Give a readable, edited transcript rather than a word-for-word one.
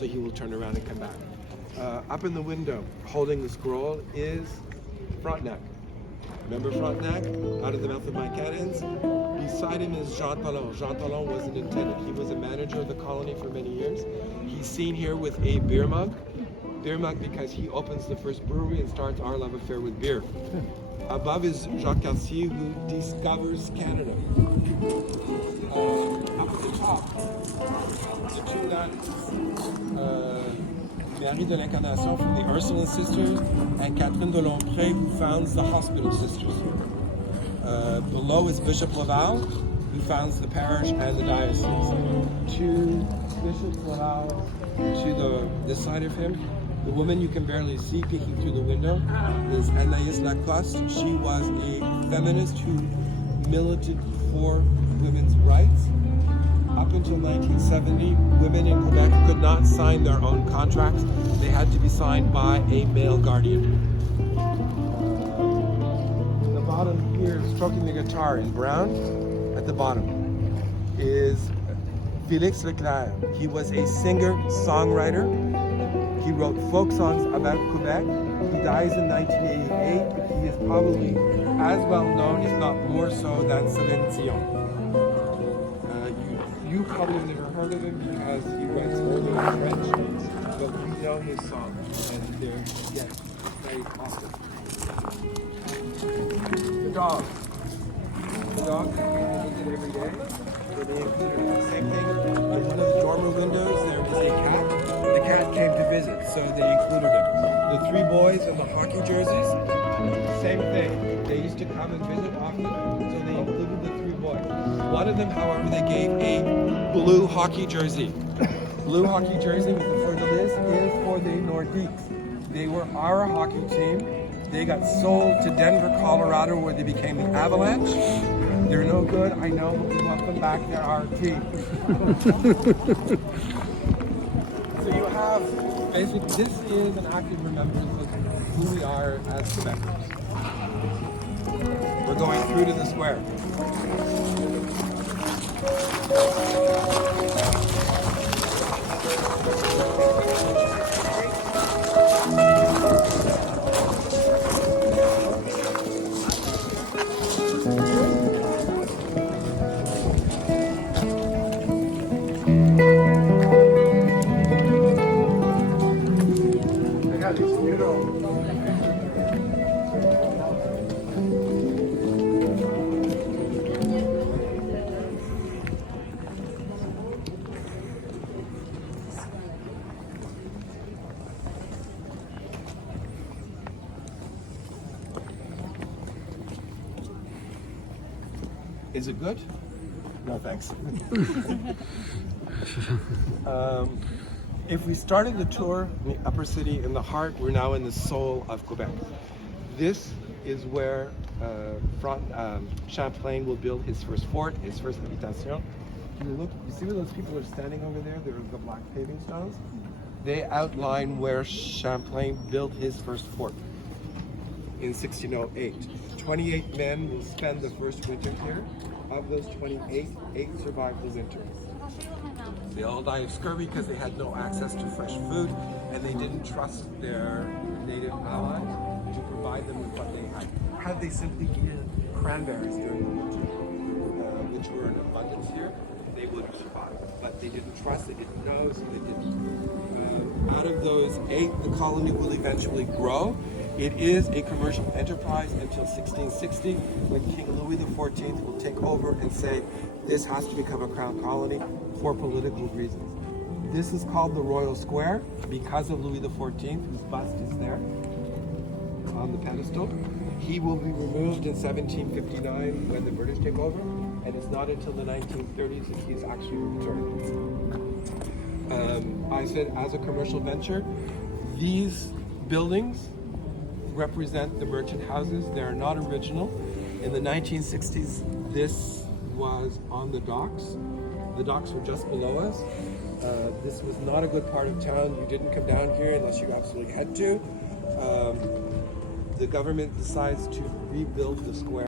so he will turn around and come back. Up in the window, holding the scroll, is Frontenac. Remember Frontenac? Out of the mouth of my cannons? Beside him is Jean Talon. Jean Talon was an intendant. He was a manager of the colony for many years. He's seen here with a beer mug. Beer mug because he opens the first brewery and starts our love affair with beer. Above is Jacques Cartier, who discovers Canada. Up at the top, the two nuns. Marie de l'Incarnation from the Ursuline Sisters, and Catherine de Lompré, who founds the Hospital Sisters. Below is Bishop Laval, who founds the parish and the diocese. To Bishop Laval, to the side of him, the woman you can barely see peeking through the window is Anaïs Lacoste. She was a feminist who milited for women's rights. Up until 1970, women in Quebec could not sign their own contracts. They had to be signed by a male guardian. The bottom here, stroking the guitar in brown, at the bottom, is Félix Leclerc. He was a singer-songwriter. He wrote folk songs about Quebec. He dies in 1988, but he is probably as well known, if not more so, than Céline Dion. You probably have never heard of him because he writes only in French, but you know his songs, and they're, yes, very awesome. The dog. The dog, we visit every day. Same thing, in one of the dormer windows, there was a cat. The cat came to visit, so they included him. The three boys in the hockey jerseys, same thing. They used to come and visit often, so they included the three boys. One of them, however, they gave a blue hockey jersey. Blue hockey jersey with the fleur-de-lis is for the Nordiques. They were our hockey team. They got sold to Denver, Colorado, where they became the Avalanche. They're no good, I know, but we want them back. They're our team. So you have, basically, this is an active remembrance of who we are as Quebecers. We're going through to the square. Is it good? No, thanks. If we started the tour in the upper city, in the heart, we're now in the soul of Quebec. This is where Champlain will build his first fort, his first habitation. You see where those people are standing over there? They're the black paving stones. They outline where Champlain built his first fort in 1608. 28 men will spend the first winter here. Of those 28, 8 survived the winter. They all died of scurvy because they had no access to fresh food, and they didn't trust their native allies to provide them with what they had. Had they simply eaten cranberries during the winter, which were in abundance here, they would have survived. But they didn't trust, they didn't know, so they didn't. Out of those 8, the colony will eventually grow. It is a commercial enterprise until 1660, when King Louis XIV will take over and say, this has to become a crown colony for political reasons. This is called the Royal Square because of Louis XIV, whose bust is there on the pedestal. He will be removed in 1759 when the British take over, and it's not until the 1930s that he's actually returned. I said, as a commercial venture, these buildings represent the merchant houses. They are not original. In the 1960s, this was on the docks. The docks were just below us. This was not a good part of town. You didn't come down here unless you absolutely had to. The government decides to rebuild the square.